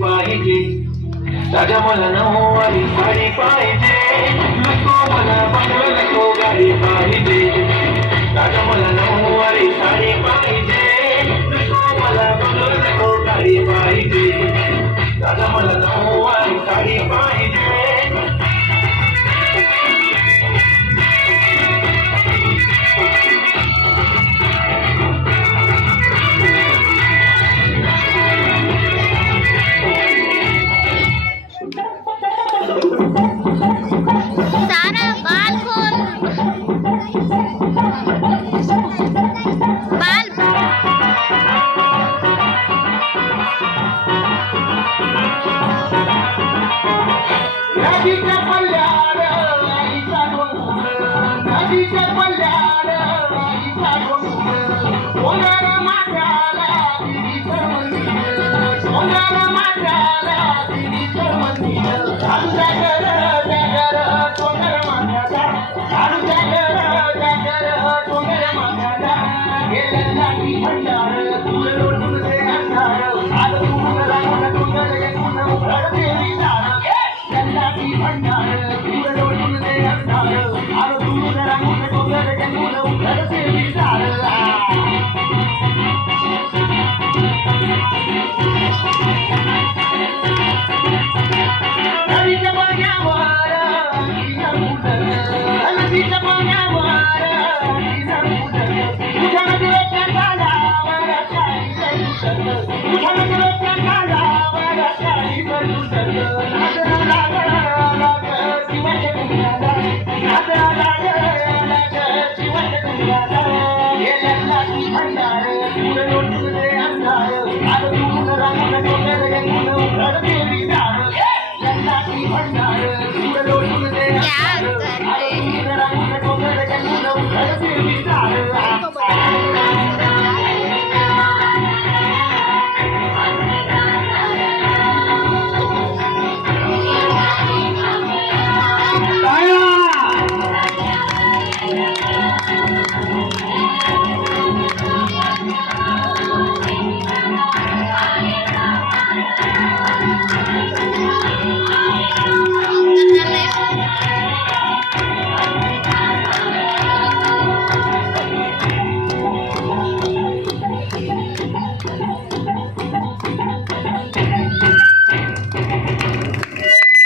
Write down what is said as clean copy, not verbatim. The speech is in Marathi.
पाहिजे ताज्या मला नऊवारी साडी पाहिजे नको मला बंगला नको गाडी पाहिजे ताज्या मला नऊवारी साडी पाहिजे नको मला बंगला नको गाडी पाहिजे ताज्या मला नऊवारी साडी पाहिजे सारा बाल खोल बाल नदीच्या पल्ल्यावर आईचा डोंगर नदीच्या पल्ल्यावर आईचा डोंगर सोनार माथ्याला देवीचं मंदिर सोनार माथ्याला देवीचं मंदिर चालू जागर सोनार माथ्याला चालू जागर सोनार माथ्याला गेल्यासाठी भंडार तुझं लोटून दे अंधार आलं तुझं रांगण डोंगर येऊन उघड देवी दार गेल्यासाठी भंडार तुझं लोटून दे अंधार आलं तुझं रांगण डोंगर येऊन उघड देवी दार